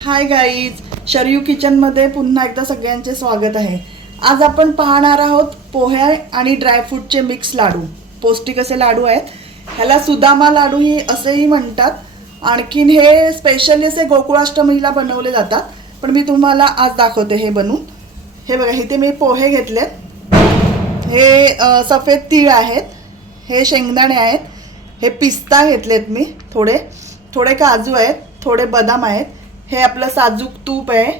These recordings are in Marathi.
हाय गाईज, शरयू किचनमध्ये पुन्हा एकदा सगळ्यांचे स्वागत आहे. आज आपण पाहणार आहोत पोहे आणि ड्रायफ्रूटचे मिक्स लाडू. पौष्टिक असे लाडू आहेत. ह्याला सुदामा लाडू ही असेही म्हणतात. आणखीन हे स्पेशली असे गोकुळाष्टमीला बनवले जातात. पण मी तुम्हाला आज दाखवते हे बनवून. हे बघा, इथे मी पोहे घेतलेत. हे सफेद तीळ आहेत, हे शेंगदाणे आहेत, हे पिस्ता घेतलेत मी, थोडे काजू आहेत, थोडे बदाम आहेत, हे आपलं साजूक तूप आहे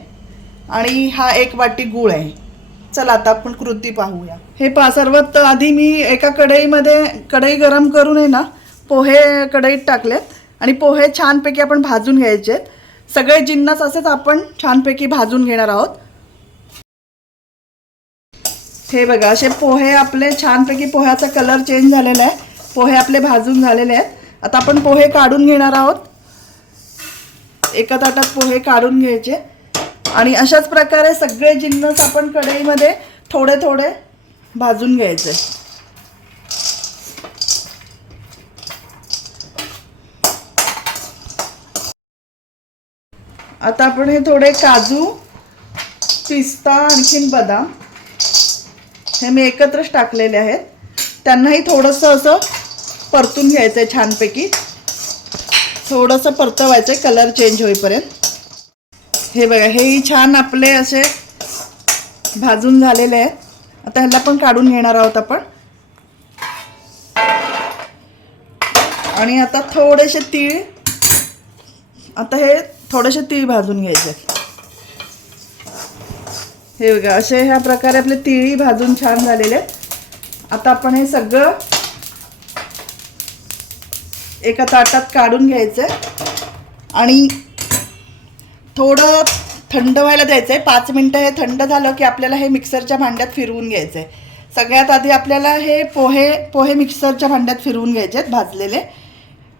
आणि हा 1 वाटी गूळ आहे. चला आता आपण कृती पाहूया. हे सर्वात आधी मी एका कढईमध्ये कढई गरम करून आहे ना, पोहे कढईत टाकलेत आणि पोहे छानपैकी आपण भाजून घ्यायचे आहेत. सगळे जिन्नस असेच आपण छानपैकी भाजून घेणार आहोत. हे बघा, असे पोहे आपले छानपैकी पोह्याचा कलर चेंज झालेला आहे. पोहे आपले भाजून झालेले आहेत. आता आपण पोहे काढून घेणार आहोत. एका ताटात पोहे काढून घ्यायचे आणि अशाच प्रकारे सगळे जिन्नस आपण कढईमध्ये थोडे थोडे भाजून घ्यायचे. आता आपण हे थोडे काजू, पिस्ता, आणखीन बदाम हे मी एकत्रच टाकलेले आहेत. त्यांनाही थोडंसं असं परतून घ्यायचं आहे छानपैकी. थोडंसं परतवायचं आहे कलर चेंज होईपर्यंत. हे बघा, हेही छान आपले असे भाजून झालेले आहेत. आता ह्याला पण काढून घेणार आहोत आपण. आणि आता थोडेसे तीळ, हे थोडेसे तीळ भाजून घ्यायचे. हे बघा, असे ह्या प्रकारे आपले तीळही भाजून छान झालेले आहेत. आता आपण हे सगळं एका ताटात काढून घ्यायचं आणि थोडं थंड व्हायला द्यायचं आहे. 5 मिनटं हे थंड झालं की आपल्याला हे मिक्सरच्या भांड्यात फिरवून घ्यायचं आहे. सगळ्यात आधी आपल्याला हे पोहे मिक्सरच्या भांड्यात फिरवून घ्यायचे आहेत भाजलेले.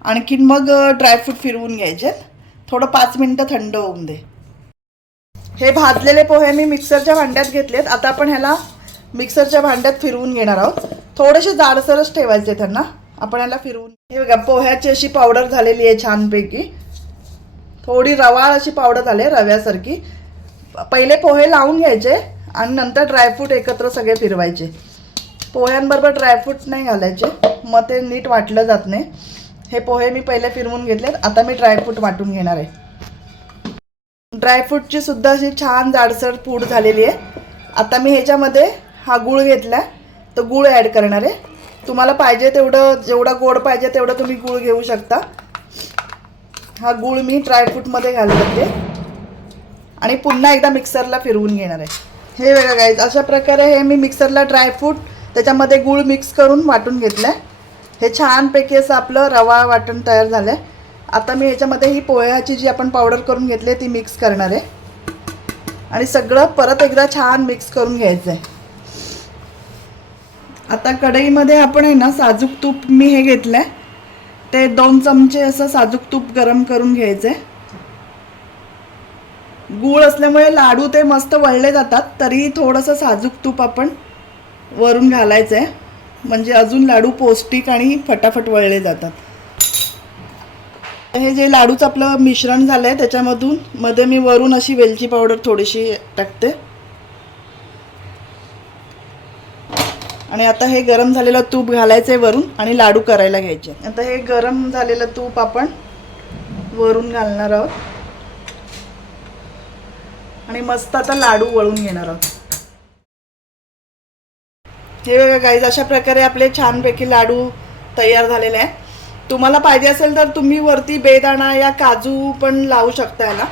आणखीन मग ड्रायफ्रूट फिरवून घ्यायचे आहेत. थोडं 5 मिनटं थंड होऊन दे. हे भाजलेले पोहे मी मिक्सरच्या भांड्यात घेतलेत. आता आपण ह्याला मिक्सरच्या भांड्यात फिरवून घेणार आहोत. थोडेसे जाडसरच ठेवायचे त्यांना. आपण याला फिरवून, हे बघा, पोह्याची अशी पावडर झालेली आहे छानपैकी. थोडी रवाळ अशी पावडर झाली आहे, रव्यासारखी. पहिले पोहे लावून घ्यायचे आणि नंतर ड्रायफ्रूट एकत्र सगळे फिरवायचे. पोह्यांबरोबर ड्रायफ्रूट नाही घालायचे, मग ते नीट वाटलं जात नाही. हे पोहे मी पहिले फिरवून घेतलेत. आता मी ड्रायफ्रूट वाटून घेणार आहे. ड्रायफ्रूटची सुद्धा अशी छान जाडसर पूड झालेली आहे. आता मी ह्याच्यामध्ये हा गूळ घेतला, तर गूळ ॲड करणार आहे. तुम्हाला पाहिजे तेवढं, जेवढा गोड पाहिजे तेवढं तुम्ही गूळ घेऊ शकता. हा गूळ मी ड्रायफ्रूटमध्ये घालते आणि पुन्हा एकदा मिक्सरला फिरवून घेणार आहे. हे बघा गाईज, अशा प्रकारे हे मी मिक्सरला ड्रायफ्रूट त्याच्यामध्ये गूळ मिक्स करून वाटून घेतलं आहे. हे छानपैकी असं आपलं रवा वाटण तयार झालं आहे. आता मी ह्याच्यामध्ये ही पोह्याची जी आपण पावडर करून घेतली आहे ती मिक्स करणार आहे आणि सगळं परत एकदा छान मिक्स करून घ्यायचं आहे. आता कढईमध्ये आपण आहे ना, साजूक तूप मी हे घेतलं आहे, ते 2 चमचे असं साजूक तूप गरम करून घ्यायचं आहे. गूळ असल्यामुळे लाडू ते मस्त वळले जातात. तरी थोडंसं साजूक तूप आपण वरून घालायचं आहे, म्हणजे अजून लाडू पौष्टिक आणि फटाफट वळले जातात. हे जे लाडूचं आपलं मिश्रण झालं आहे त्याच्यामधून मध्ये मी वरून अशी वेलची पावडर थोडीशी टाकते. आणि आता हे गरम झालेलं तूप घालायचं आहे वरून आणि लाडू करायला घ्यायचे. आता हे गरम झालेलं तूप आपण वरून घालणार आहोत आणि मस्त आता लाडू वळून घेणार आहोत. हे बघा गाईज, अशा प्रकारे आपले छानपैकी लाडू तयार झालेले आहे. तुम्हाला पाहिजे असेल तर तुम्ही वरती बेदाणा या काजू पण लावू शकता याला.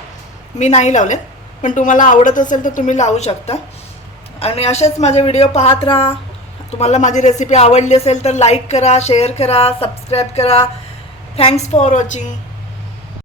मी नाही लावलेत, पण तुम्हाला आवडत असेल तर तुम्ही लावू शकता. आणि असेच माझे व्हिडिओ पाहत राहा. तुम्हाला माझी रेसिपी आवडली असेल तर लाईक करा, शेअर करा, सबस्क्राईब करा. Thanks for watching.